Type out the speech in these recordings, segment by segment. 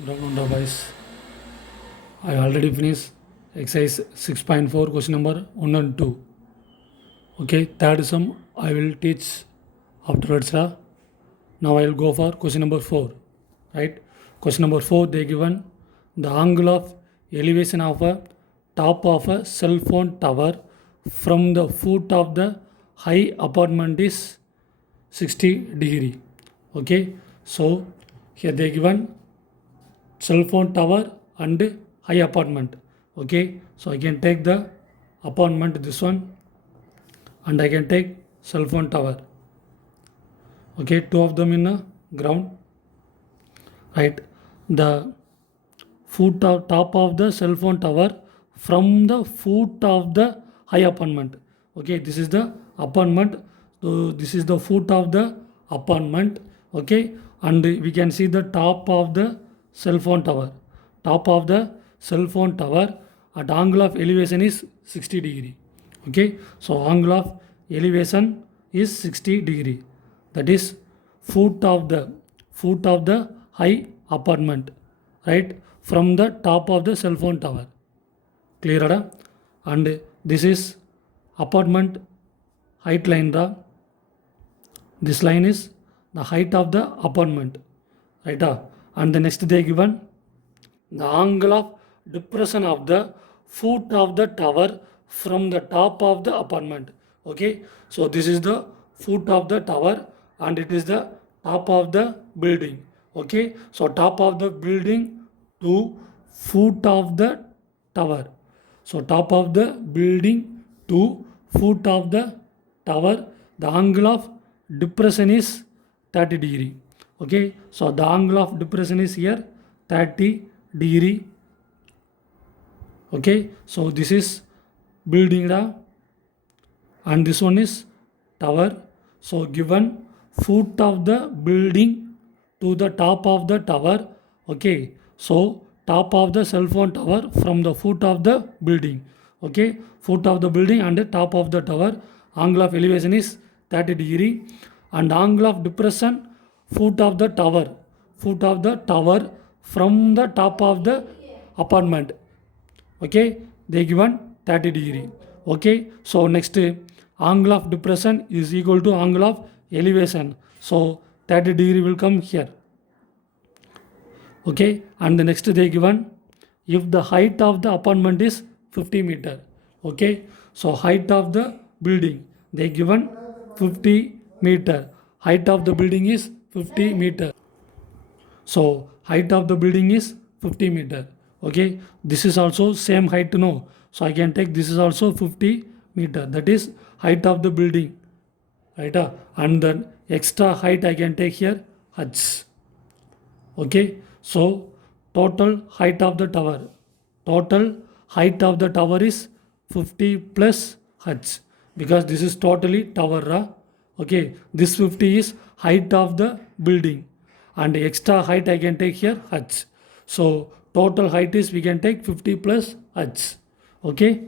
Good afternoon, guys. I already finished exercise 6.4, question number 1 and 2. Okay, third sum I will teach afterwards. Now I will go for question number 4. Right? Question number 4, they given the angle of elevation of a top of a cell phone tower from the foot of the high apartment is 60 degree. Okay, so here they given cell phone tower and high apartment. Okay, so I can take the apartment, this one, and I can take cell phone tower. Okay, two of them in the ground. Right, the foot of top of the cell phone tower from the foot of the high apartment. Okay, this is the apartment, so this is the foot of the apartment. Okay, and we can see the top of the cell phone tower. Top of the cell phone tower at angle of elevation is 60 degree. Okay, so angle of elevation is 60 degree. That is foot of the high apartment, right, from the top of the cell phone tower. Clear ada? And this is apartment height line ra. This line is the height of the apartment, right? And the next they given the angle of depression of the foot of the tower from the top of the apartment. Okay, so this is the foot of the tower and it is the top of the building. Okay, so top of the building to foot of the tower. So top of the building to foot of the tower, the angle of depression is 30 degree. Okay, so the angle of depression is here 30 degree. Okay, so this is building da, and this one is tower. So given foot of the building to the top of the tower. Okay, so top of the cell phone tower from the foot of the building. Okay, foot of the building and the top of the tower, angle of elevation is 30 degree, and angle of depression foot of the tower from the top of the apartment. Okay, they given 30 degree. Okay, so next angle of depression is equal to angle of elevation, so 30 degree will come here. Okay, and the next they given if the height of the apartment is 50 meter. Okay, so height of the building they given 50 meter. Height of the building is 50 meter. So height of the building is 50 meter. Okay, this is also same height, no, so I can take this is also 50 meter, that is height of the building, right? And then extra height I can take here h. Okay, so total height of the tower is 50 plus h, because this is totally tower. Okay, this 50 is height of the building and extra height I can take here h. So total height is we can take 50 plus h. Okay,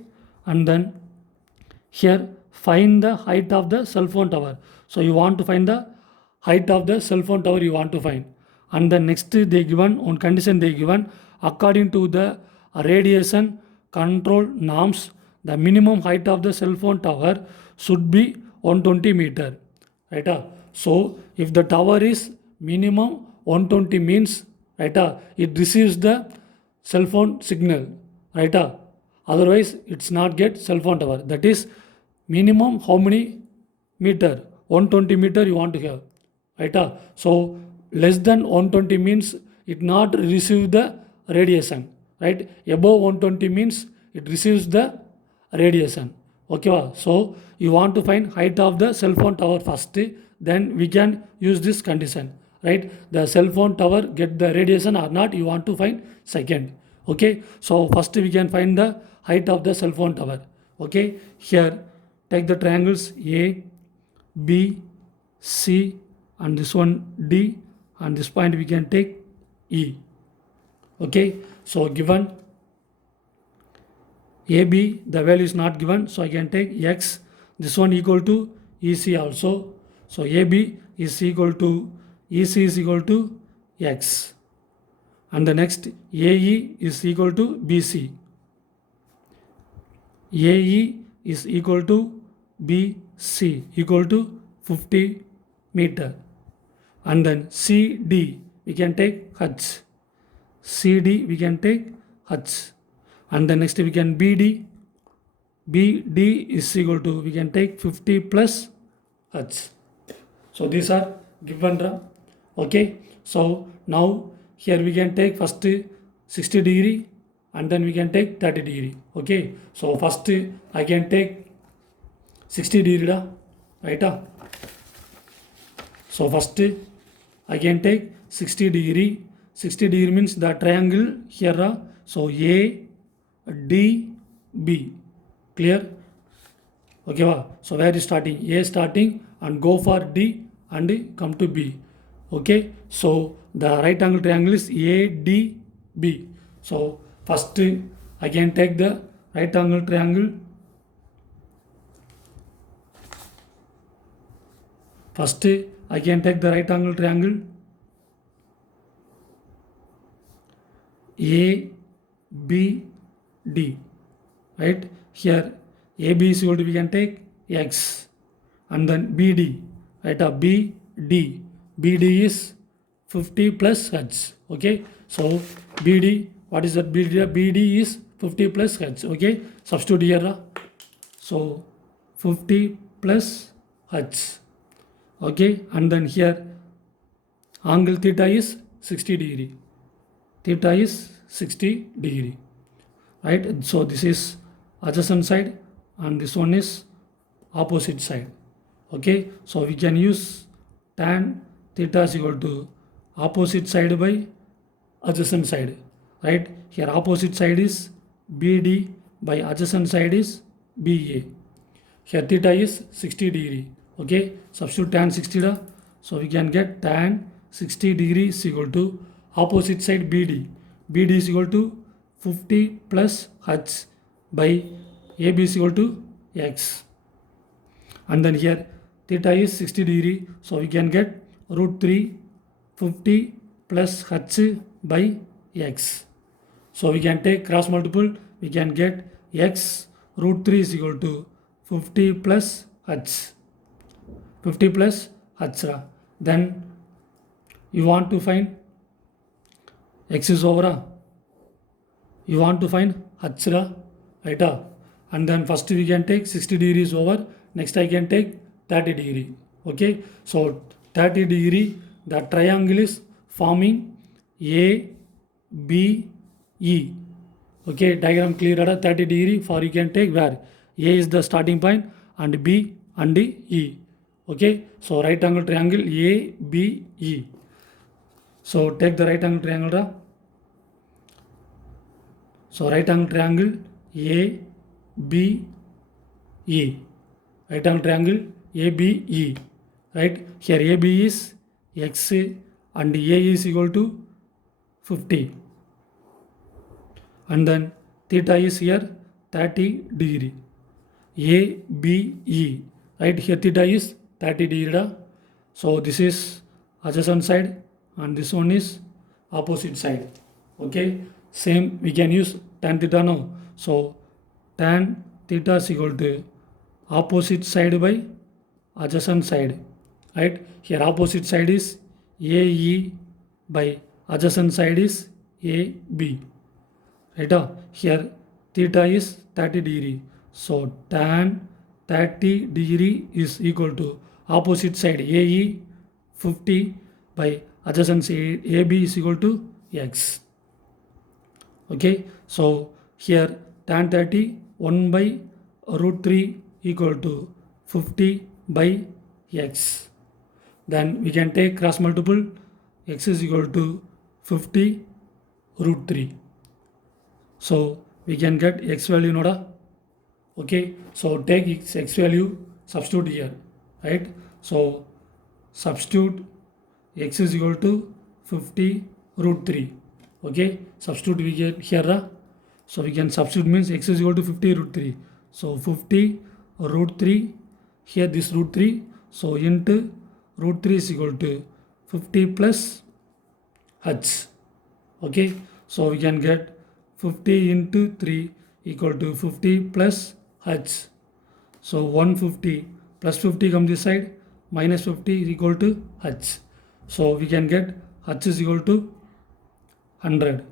and then here find the height of the cell phone tower. So you want to find the height of the cell phone tower, you want to find. And the next they given on condition they given according to the radiation control norms, the minimum height of the cell phone tower should be 120 meter, right? So if the tower is minimum 120 means, right, it receives the cell phone signal, right? Otherwise it's not get cell phone tower. That is minimum how many meter? 120 meter you want to have, right? So less than 120 means it not receive the radiation, right? Above 120 means it receives the radiation. Okay, so you want to find height of the cell phone tower first, then we can use this condition, right? The cell phone tower get the radiation or not, you want to find second. Okay, so first we can find the height of the cell phone tower. Okay, here take the triangles A, B, C, and this one D, and this point we can take E. Okay, so given AB, the value is not given, so I can take X. This one equal to EC also. So AB is equal to EC is equal to X. and the next AE is equal to BC. AE is equal to BC equal to 50 meter, and then CD we can take H. CD we can take H, and then next we can BD. BD is equal to we can take 50 plus H. So these are given. Okay. So now here we can take first 60 degree and then we can take 30 degree. Okay. So first I can take 60 degree. Right. So first I can take 60 degree. 60 degree means the triangle here. So A, D, B. Clear? Okay. So where is starting? A starting and go for D and come to B. Okay. So the right angle triangle is ADB. So first I can take the right angle triangle. First I can take the right angle triangle ABD. Right? Here AB is equal to we can take X, and then BD. Right? BD. BD is 50 plus H. Okay. So BD, what is that? BD is 50 plus H. Okay. Substitute here. So 50 plus H. Okay. And then here angle theta is 60 degree. Theta is 60 degree. Right. So this is adjacent side and this one is opposite side. Okay. So we can use tan theta is equal to opposite side by adjacent side. Right. Here opposite side is BD by adjacent side is BA. Here theta is 60 degree. Okay. Substitute tan 60. So we can get tan 60 degree is equal to opposite side BD. BD is equal to 50 plus H by AB is equal to X. And then here theta is 60 degree. So we can get root 3 50 plus H by X. So we can take cross multiple. We can get X root 3 is equal to 50 plus H. 50 plus H. Then you want to find X is over. You want to find H. Right? And then first we can take 60 degrees over. Next I can take 30 degree. Okay. So 30 degree, the triangle is forming A, B, E. Okay. Diagram clear. 30 degree for you can take where A is the starting point and B and E. Okay. So right angle triangle A, B, E. So take the right angle triangle. So right angle triangle A, B, E. Right angle triangle A, B, E. Right? Here AB is X and A is equal to 50. And then theta is here 30 degree. A, B, E. Right? Here theta is 30 degree. So this is adjacent side and this one is opposite side. Okay. Same we can use tan theta now. So tan theta is equal to opposite side by adjacent side. Right? Here opposite side is AE by adjacent side is AB. Right? Here theta is 30 degree. So tan 30 degree is equal to opposite side AE 50 by adjacent side AB is equal to X. Okay. So here tan 30 1 by root 3 equal to 50 by X. Then we can take cross multiple. X is equal to 50 root 3. So we can get X value noda. Okay. So take X value, substitute here. Right. So substitute X is equal to 50 root 3. Okay. Substitute we get here. So we can substitute means X is equal to 50 root 3. So 50 root 3. Here this root 3. So into root 3 is equal to 50 plus H. Okay, so we can get 50 into 3 equal to 50 plus h. So 150 plus 50 comes this side, minus 50 is equal to h. So we can get h is equal to 100.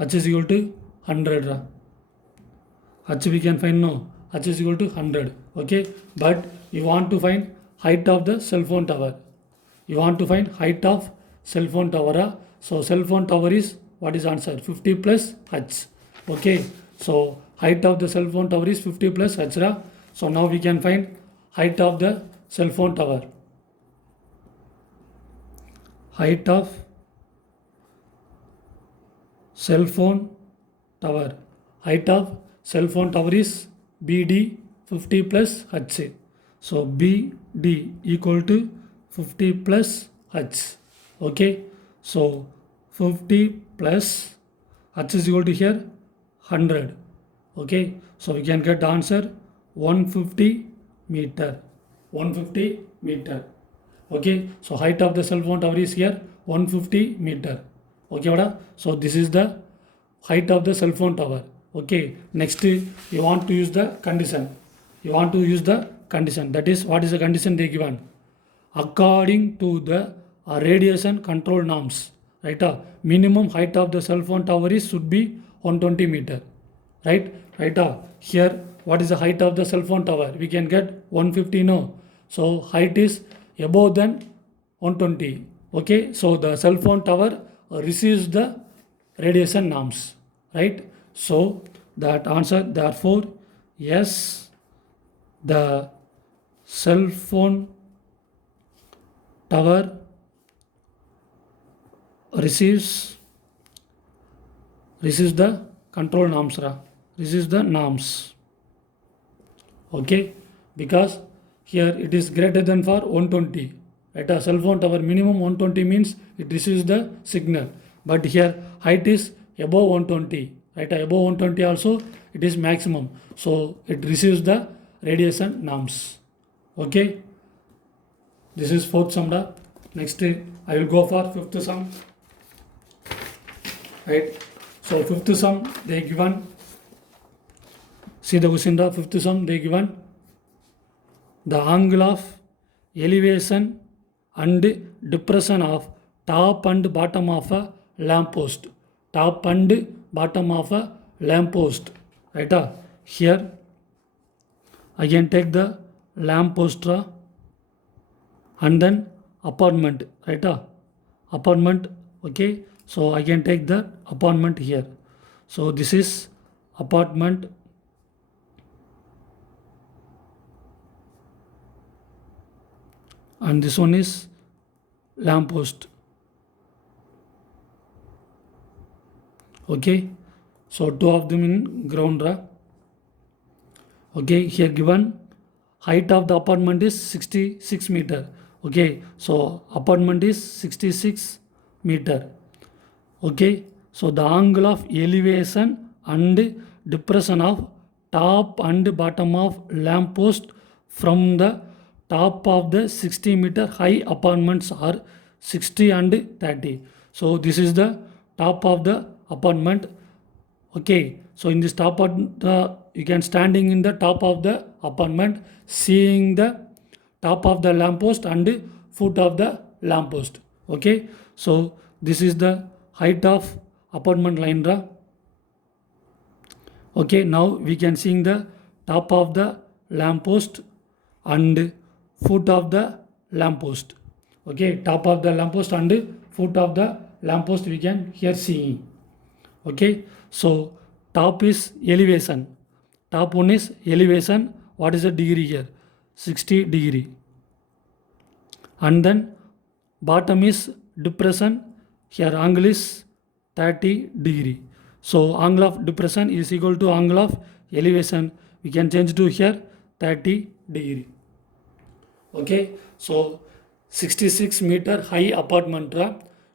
H is equal to 100. H we can find no. H is equal to 100. Okay, but you want to find height of the cell phone tower. You want to find height of cell phone tower. So cell phone tower is, what is answer? 50 plus h. Okay, so height of the cell phone tower is 50 plus h. So now we can find height of the cell phone tower. Height of cell phone tower. Height of cell phone tower is BD 50 plus h. So BD equal to 50 plus h. Okay, so 50 plus h is equal to here 100. Okay, so we can get the answer 150 meter. 150 meter. Okay, so height of the cell phone tower is here 150 meter. Okay, vada? So this is the height of the cell phone tower. Okay, next you want to use the condition. You want to use the condition. That is, what is the condition they given? According to the radiation control norms, right? Minimum height of the cell phone tower is should be 120 meter, right? Here, what is the height of the cell phone tower? We can get 150, no. So height is above than 120. Okay, so the cell phone tower receives the radiation norms, right? So that answer, therefore, yes, the cell phone tower receives the control norms, receives the norms. Okay, because here it is greater than for 120. At a cell phone tower minimum 120 means it receives the signal, but here height is above 120, right? Above 120 also it is maximum, so it receives the radiation norms. Okay, this is fourth sum. Next I will go for fifth sum, right? So fifth sum they given, see the question, the fifth sum they given the angle of elevation and depression of top and bottom of a lamp post. Top and bottom of a lamp post, right? Here I can take the lamp post and then apartment, right? Apartment. Okay, so I can take the apartment here. So this is apartment, and this one is lamp post. Okay, so two of them in ground. Okay, here given height of the apartment is 66 meter. Okay, so apartment is 66 meter. Okay, so the angle of elevation and depression of top and bottom of lamp post from the top of the 60 meter high apartments are 60 and 30. So this is the top of the apartment. Okay, so in this top of the, you can standing in the top of the apartment, seeing the top of the lamppost and foot of the lamppost. Okay, so this is the height of apartment line. Okay, now we can see the top of the lamppost and foot of the lamppost. Okay, top of the lamppost and foot of the lamppost we can here see. Okay, so top is elevation. Top one is elevation. What is the degree here? 60 degree. And then bottom is depression. Here angle is 30 degree. So angle of depression is equal to angle of elevation. We can change to here 30 degree. Okay, so 66 meter high apartment.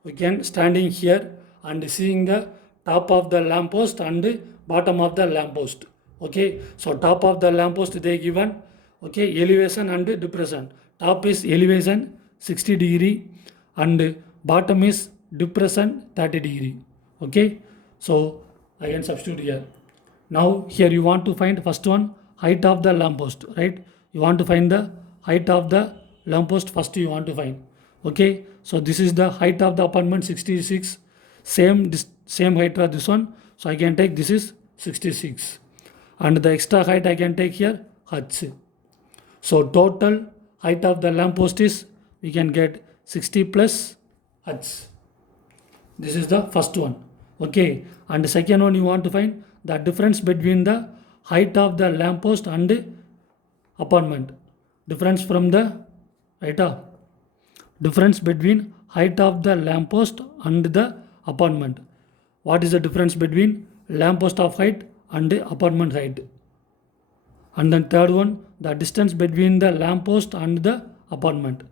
We can standing here and seeing the top of the lamppost and bottom of the lamppost. Okay, so top of the lamppost they given. Okay, elevation and depression. Top is elevation 60 degree and bottom is depression 30 degree. Okay, so I can substitute here. Now here you want to find first one, height of the lamppost, right? You want to find the height of the lamppost first you want to find. Okay, so this is the height of the apartment 66, same height as this one. So I can take this is 66, and the extra height I can take here h. So total height of the lamppost is, we can get 60 plus h. This is the first one. Okay, and the second one you want to find the difference between the height of the lamppost and the apartment. Difference from the right of difference between height of the lamppost and the apartment. What is the difference between lamppost of height and the apartment height? And then third one, the distance between the lamppost and the apartment.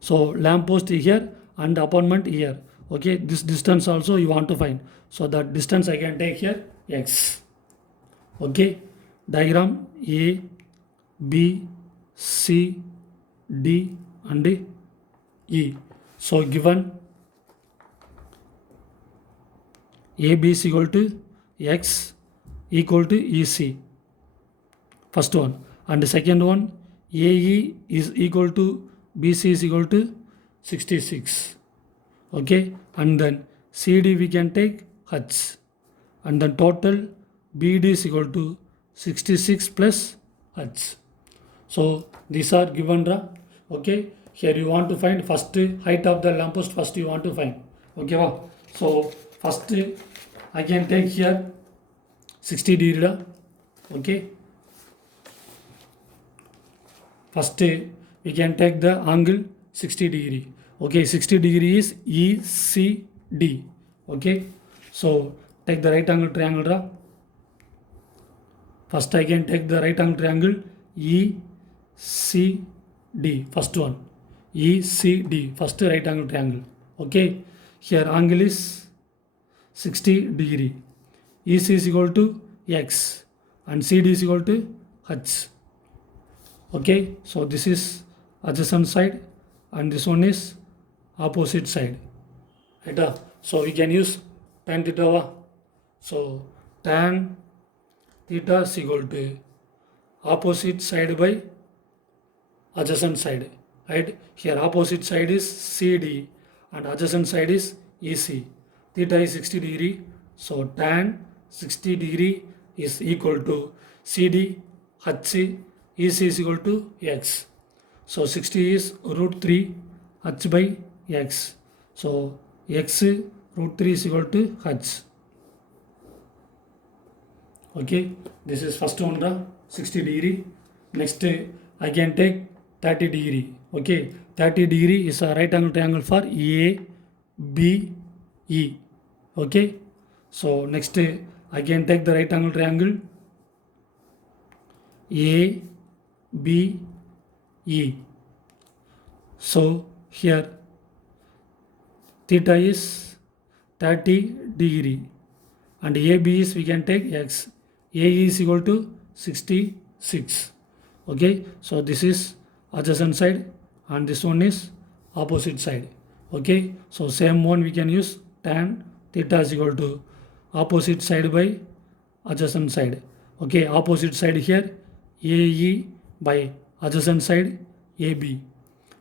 So lamppost here and apartment here. Okay, this distance also you want to find. So that distance I can take here x. Okay, diagram A, B, C, D and E. So given AB is equal to x equal to EC. First one. And the second one, AE is equal to BC is equal to 66. Okay, and then CD we can take H, and then total BD is equal to 66 plus H. So these are given. Okay, here you want to find first height of the lamppost, first you want to find. Okay, wow. So first I can take here 60 degree. Okay, first we can take the angle 60 degree. Okay, 60 degree is ECD. Okay, so take the right angle triangle. First I can take the right angle triangle ECD. First one, ECD, first right angle triangle. Okay, here angle is 60 degree. EC is equal to X and CD is equal to H. Okay, so this is adjacent side and this one is opposite side. Right? So we can use tan theta. So tan theta is equal to opposite side by adjacent side. Right? Here opposite side is CD and adjacent side is EC. Theta is 60 degree. So tan 60 degree is equal to CD H, EC is equal to X. So 60 is root 3 H by X. So X root 3 is equal to H. Okay, this is first one, 60 degree. Next I can take 30 degree. Okay, 30 degree is a right angle triangle for A, B, E. Okay, so next I can take the right angle triangle A, B, E. So here theta is 30 degree and AB is, we can take X. AE is equal to 66. Okay, so this is adjacent side and this one is opposite side. Okay, so same one we can use tan theta is equal to opposite side by adjacent side. Okay, opposite side here AE by adjacent side AB.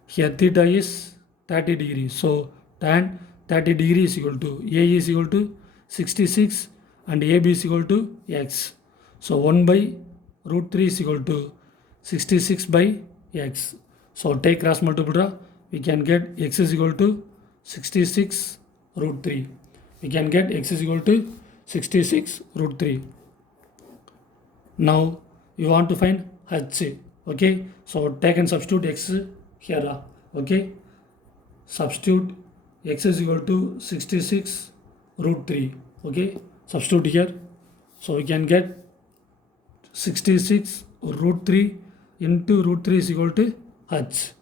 Here theta is 30 degrees. So tan 30 degrees is equal to AE is equal to 66 and AB is equal to X. So 1 by root 3 is equal to 66 by X. So take cross multiple, we can get X is equal to 66 root 3. We can get X is equal to 66 root 3. Now you want to find H. Okay, so take and substitute X here. Okay, substitute X is equal to 66 root 3. Okay, substitute here. So we can get 66 root 3 into root 3 is equal to H.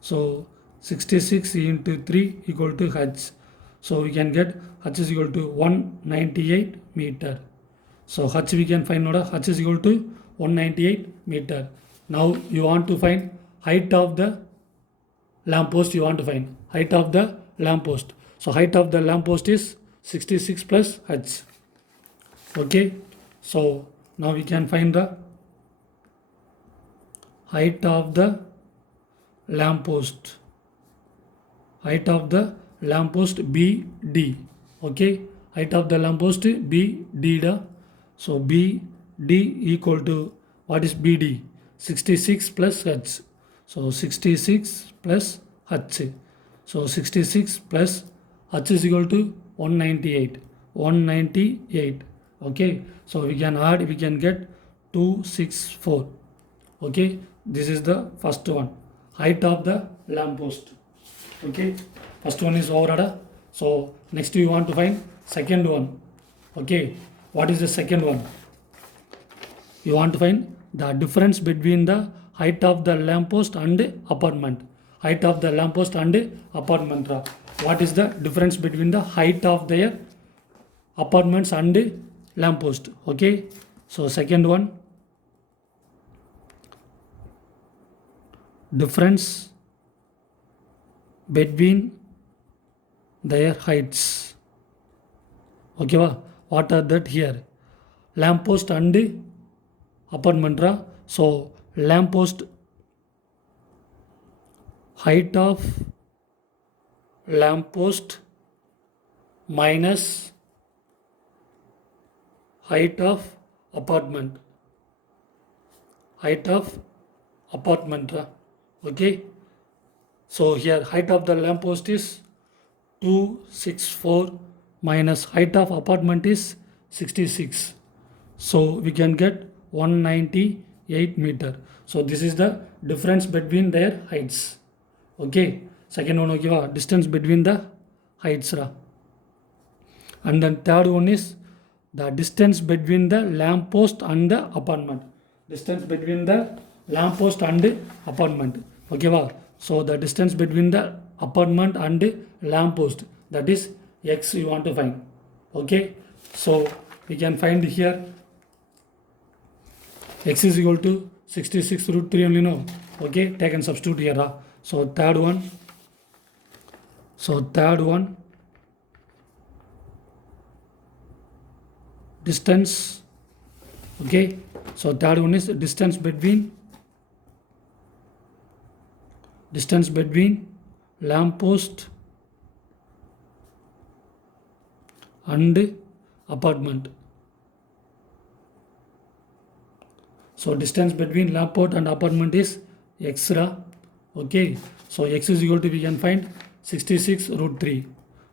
So 66 into 3 equal to H. So we can get H is equal to 198 meter. So H we can find out H is equal to 198 meter. Now you want to find height of the lamppost. You want to find height of the lamppost. So height of the lamppost is 66 plus h. Okay, so now we can find the height of the lamppost. Height of the lamppost BD. Okay, height of the lamppost BD. So BD equal to, what is BD? 66 plus h. So 66 plus h. So 66 plus h is equal to 198. 198. Okay, so we can add, we can get 264. Okay, this is the first one, height of the lamppost. Okay, first one is over. So next we want to find second one. Okay, what is the second one? You want to find the difference between the height of the lamppost and apartment. Height of the lamppost and apartment. What is the difference between the height of their apartments and lamppost? Okay, so second one, difference between their heights. Okay, what are that here? Lamppost and apartment. So lamppost, height of lamppost minus height of apartment. Height of apartment. Okay, so here height of the lamppost is 264 minus height of apartment is 66. So we can get 198 meter. So this is the difference between their heights. Okay, second one, okay, distance between the heights. And then third one is the distance between the lamppost and the apartment. Distance between the lamppost and the apartment. Okay, so the distance between the apartment and the lamppost, that is x you want to find. Okay, so we can find here x is equal to 66 root 3 only, no? Okay, take and substitute here. So third one, distance. Okay, so third one is distance between lamppost and apartment. So distance between lamppost and apartment is x. Okay, so x is equal to, we can find 66 root 3.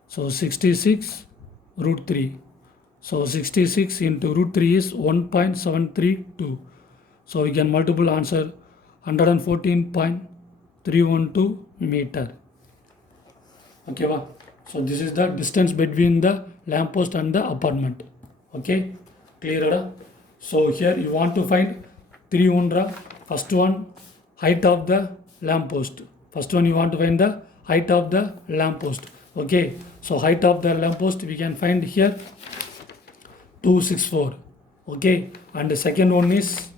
So 66 root 3. So 66 into root 3 is 1.732. So we can multiple answer 114.312 meter. Okay, so this is the distance between the lamppost and the apartment. Okay, clear? So here you want to find 3 1. First one, height of the lamppost. First one you want to find the height of the lamppost. Okay, so height of the lamppost we can find here 264. Okay, and the second one is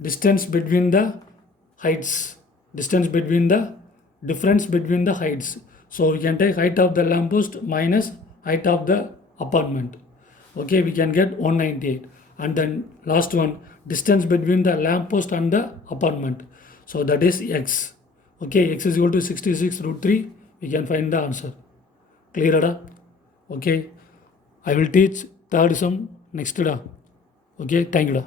distance between the heights. Difference between the heights. So we can take height of the lamppost minus height of the apartment. Okay, we can get 198. And then last one, distance between the lamppost and the apartment. So that is x. Okay, x is equal to 66 root 3. We can find the answer. Clear? Okay, I will teach third sum next. Okay, thank you.